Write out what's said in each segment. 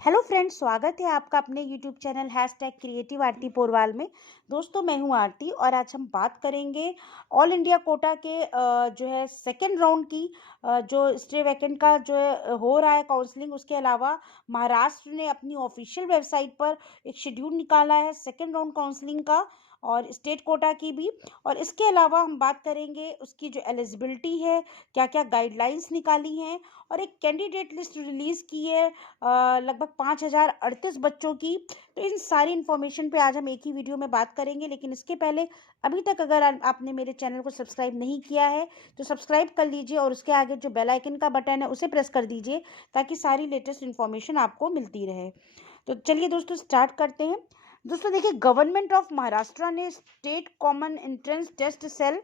Hello friends, स्वागत है आपका अपने यूट्यूब चैनल #क्रिएटिव आरती पोरवाल में। दोस्तों, मैं हूं आरती और आज हम बात करेंगे ऑल इंडिया कोटा के जो है सेकेंड राउंड की जो स्टे वैकेंट का जो है हो रहा है काउंसलिंग। उसके अलावा महाराष्ट्र ने अपनी ऑफिशियल वेबसाइट पर एक शेड्यूल निकाला है सेकेंड राउंड काउंसलिंग का और स्टेट कोटा की भी। और इसके अलावा हम बात करेंगे उसकी जो एलिजिबिलिटी है, क्या क्या गाइडलाइंस निकाली हैं और एक कैंडिडेट लिस्ट रिलीज़ की है लगभग 5038 बच्चों की। तो इन सारी इन्फॉर्मेशन पे आज हम एक ही वीडियो में बात करेंगे, लेकिन इसके पहले अभी तक अगर आपने मेरे चैनल को सब्सक्राइब नहीं किया है तो सब्सक्राइब कर लीजिए और उसके आगे जो बेल आइकन का बटन है उसे प्रेस कर दीजिए ताकि सारी लेटेस्ट इन्फॉर्मेशन आपको मिलती रहे। तो चलिए दोस्तों, स्टार्ट करते हैं। दोस्तों देखिए, गवर्नमेंट ऑफ महाराष्ट्र ने state common entrance test cell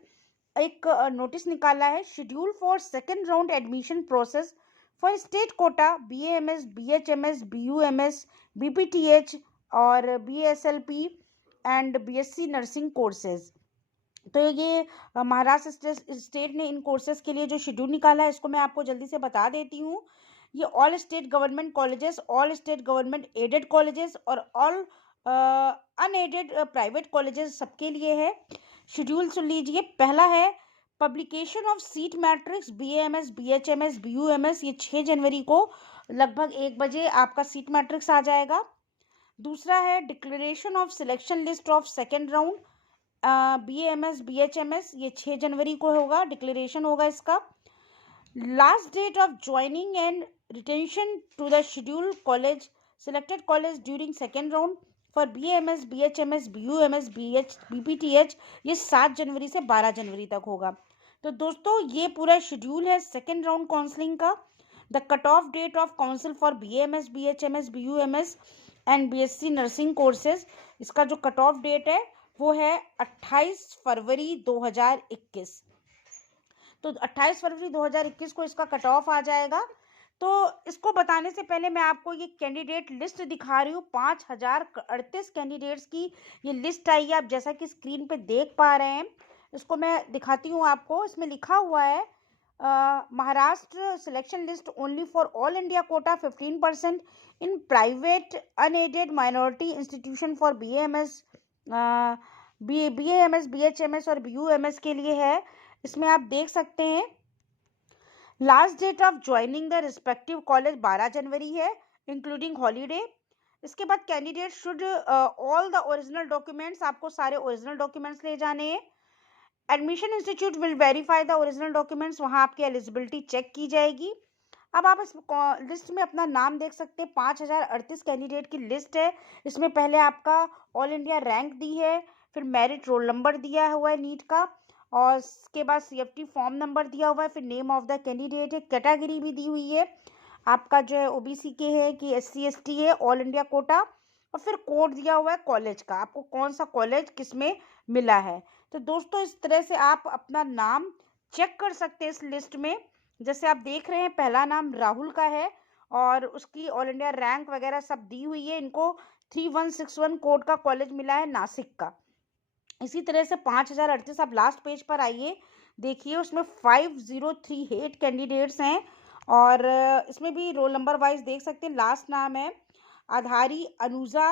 एक नोटिस निकाला है, schedule for second round admission process for state quota BAMS, BHMS, BUMS, BPTH और BSLP and BSc nursing courses. तो ये महाराष्ट्र स्टेट ने इन कोर्सेज के लिए जो शेड्यूल निकाला है इसको मैं आपको जल्दी से बता देती हूँ। ये all state government colleges, all state government aided colleges और ऑल अनएडेड प्राइवेट कॉलेजेस सबके लिए है। शेड्यूल सुन लीजिए। पहला है publication of seat matrix BAMS, BHMS, BUMS, ये 6 जनवरी को लगभग 1 बजे आपका सीट मैट्रिक्स आ जाएगा। दूसरा है declaration of selection list of second round BAMS, BHMS, ये 6 जनवरी को होगा, डिक्लेरेशन होगा इसका। Last date of joining and retention to the schedule college selected college during second round for BAMS, BHMS, BUMS, BPTH, ये 7 जनवरी से 12 जनवरी तक होगा। तो दोस्तों ये पूरा शेड्यूल है सेकेंड राउंड काउंसलिंग का। The cut off date of council for BAMS, BHMS, BUMS and BSc nursing courses, इसका जो कट ऑफ डेट है वो है 28 फरवरी 2021। तो 28 फरवरी 2021 को इसका कट ऑफ आ जाएगा। तो इसको बताने से पहले मैं आपको ये कैंडिडेट लिस्ट दिखा रही हूँ। 5038 कैंडिडेट्स की ये लिस्ट आई है, आप जैसा कि स्क्रीन पे देख पा रहे हैं। इसको मैं दिखाती हूँ आपको। इसमें लिखा हुआ है Maharashtra selection list only for all India quota 15% in private unaided minority institution for BAMS, BHMS और BUMS के लिए है। इसमें आप देख सकते हैं last date of joining the respective college 12 जनवरी है, इंक्लूडिंग हॉलीडे। इसके बाद candidate should all the original documents, आपको सारे ओरिजिनल डॉक्यूमेंट्स ले जाने हैं। Admission institute will verify the original documents, वहाँ आपकी एलिजिबिलिटी चेक की जाएगी। अब आप इस लिस्ट में अपना नाम देख सकते हैं। 5038 कैंडिडेट की लिस्ट है। इसमें पहले आपका ऑल इंडिया रैंक दी है, फिर मेरिट रोल नंबर दिया हुआ है नीट का, और उसके बाद CFT फॉर्म नंबर दिया हुआ है, फिर नेम ऑफ द कैंडिडेट है, कैटेगरी भी दी हुई है आपका जो है OBC के है कि SC ST है, ऑल इंडिया कोटा, और फिर कोड दिया हुआ है कॉलेज का, आपको कौन सा कॉलेज किस में मिला है। तो दोस्तों इस तरह से आप अपना नाम चेक कर सकते हैं इस लिस्ट में। जैसे आप देख रहे हैं पहला नाम राहुल का है और उसकी ऑल इंडिया रैंक वगैरह सब दी हुई है। इनको 3161 कोड का कॉलेज मिला है नासिक का। इसी तरह से 5038 आप लास्ट पेज पर आइए, देखिए उसमें 5038 कैंडिडेट्स हैं और इसमें भी रोल नंबर वाइज देख सकते हैं। लास्ट नाम है आधारी अनुजा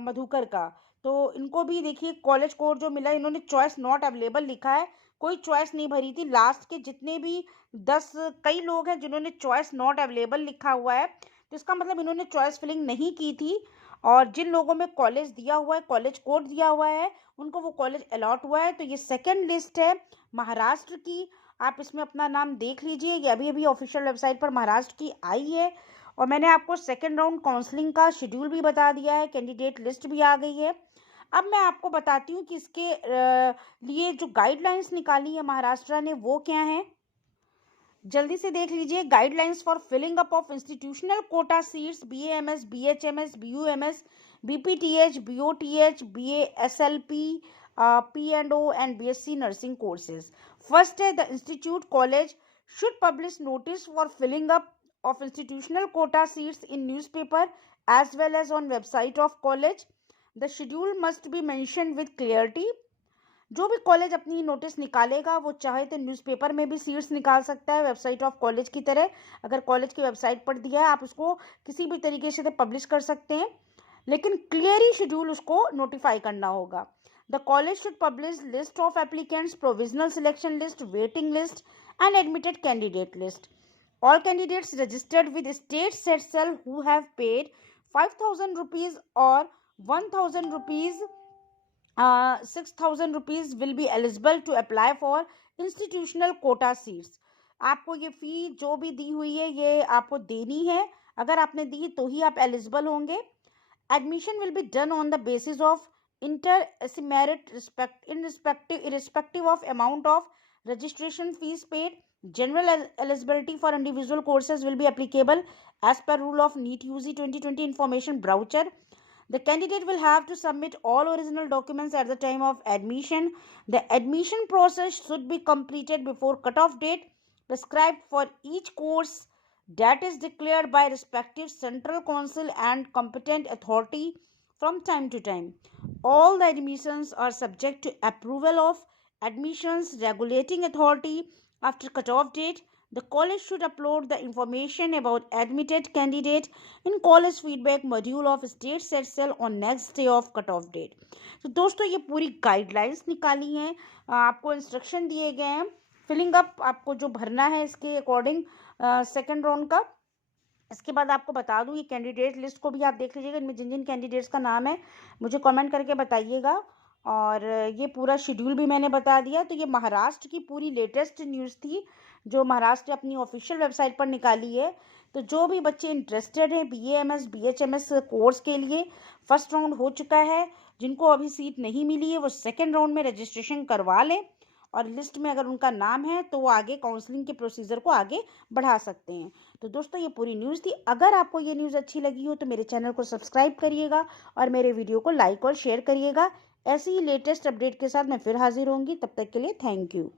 मधुकर का। तो इनको भी देखिए कॉलेज कोड जो मिला है, इन्होंने चॉइस नॉट अवेलेबल लिखा है, कोई चॉइस नहीं भरी थी। लास्ट के जितने भी 10 कई लोग हैं जिन्होंने चॉइस नॉट अवेलेबल लिखा हुआ है, तो इसका मतलब इन्होंने चॉइस फिलिंग नहीं की थी। और जिन लोगों में कॉलेज दिया हुआ है, कॉलेज कोड दिया हुआ है, उनको वो कॉलेज अलॉट हुआ है। तो ये सेकंड लिस्ट है महाराष्ट्र की, आप इसमें अपना नाम देख लीजिए। ये अभी अभी ऑफिशियल वेबसाइट पर महाराष्ट्र की आई है और मैंने आपको सेकंड राउंड काउंसलिंग का शेड्यूल भी बता दिया है, कैंडिडेट लिस्ट भी आ गई है। अब मैं आपको बताती हूँ कि इसके लिए जो गाइडलाइंस निकाली है महाराष्ट्र ने वो क्या है, जल्दी से देख लीजिए। Guidelines for filling up of institutional quota seats BAMS, BHMS, BUMS, BPTH, BOTH, BASLP, P&O and BSc nursing courses. First है the institute college should publish notice for filling up of institutional quota seats in newspaper as well as on website of college. The schedule must be mentioned with clarity. जो भी college अपनी notice निकालेगा वो चाहे तो newspaper में भी seats निकाल सकता है, वेबसाइट ऑफ कॉलेज की तरह। अगर कॉलेज की वेबसाइट पर दिया है आप उसको किसी भी तरीके से पब्लिश कर सकते हैं, लेकिन क्लियरली शेड्यूल उसको नोटिफाई करना होगा। The college should publish list of applicants, provisional selection list, waiting list and admitted candidate list. All candidates registered with state CERCEL who have paid 5,000 rupees or 1,000 rupees, 6,000 rupees will be eligible to apply for institutional quota seats. आपको ये फी जो भी दी हुई है ये आपको देनी है, अगर आपने दी तो ही आप एलिजिबल होंगे. Admission will be done on the basis of inter-merit irrespective of amount of registration fees paid. General eligibility for individual courses will be applicable as per rule of NEET UG 2020 information brochure. The candidate will have to submit all original documents at the time of admission. The admission process should be completed before cutoff date prescribed for each course that is declared by respective central council and competent authority from time to time. All the admissions are subject to approval of admissions regulating authority. After cutoff date, the college should upload the information about admitted candidate in college feedback module of state CERCEL on next day of cutoff date. तो दोस्तों ये पूरी guidelines निकाली हैं, आपको instruction दिए गए हैं, फिलिंग अप आपको जो भरना है इसके अकॉर्डिंग सेकेंड राउंड का. इसके बाद आपको बता दूं ये कैंडिडेट लिस्ट को भी आप देख लीजिएगा, इनमें जिन जिन कैंडिडेट्स का नाम है मुझे कमेंट करके बताइएगा. और ये पूरा शेड्यूल भी मैंने बता दिया. तो ये महाराष्ट्र की पूरी लेटेस्ट न्यूज़ थी जो महाराष्ट्र अपनी ऑफिशियल वेबसाइट पर निकाली है. तो जो भी बच्चे इंटरेस्टेड हैं BAMS BHMS कोर्स के लिए, फर्स्ट राउंड हो चुका है, जिनको अभी सीट नहीं मिली है वो सेकेंड राउंड में रजिस्ट्रेशन करवा लें, और लिस्ट में अगर उनका नाम है तो वो आगे काउंसलिंग के प्रोसीजर को आगे बढ़ा सकते हैं. तो दोस्तों ये पूरी न्यूज़ थी. अगर आपको ये न्यूज़ अच्छी लगी हो तो मेरे चैनल को सब्सक्राइब करिएगा और मेरे वीडियो को लाइक और शेयर करिएगा. ऐसी ही लेटेस्ट अपडेट के साथ मैं फिर हाजिर होंगी. तब तक के लिए थैंक यू.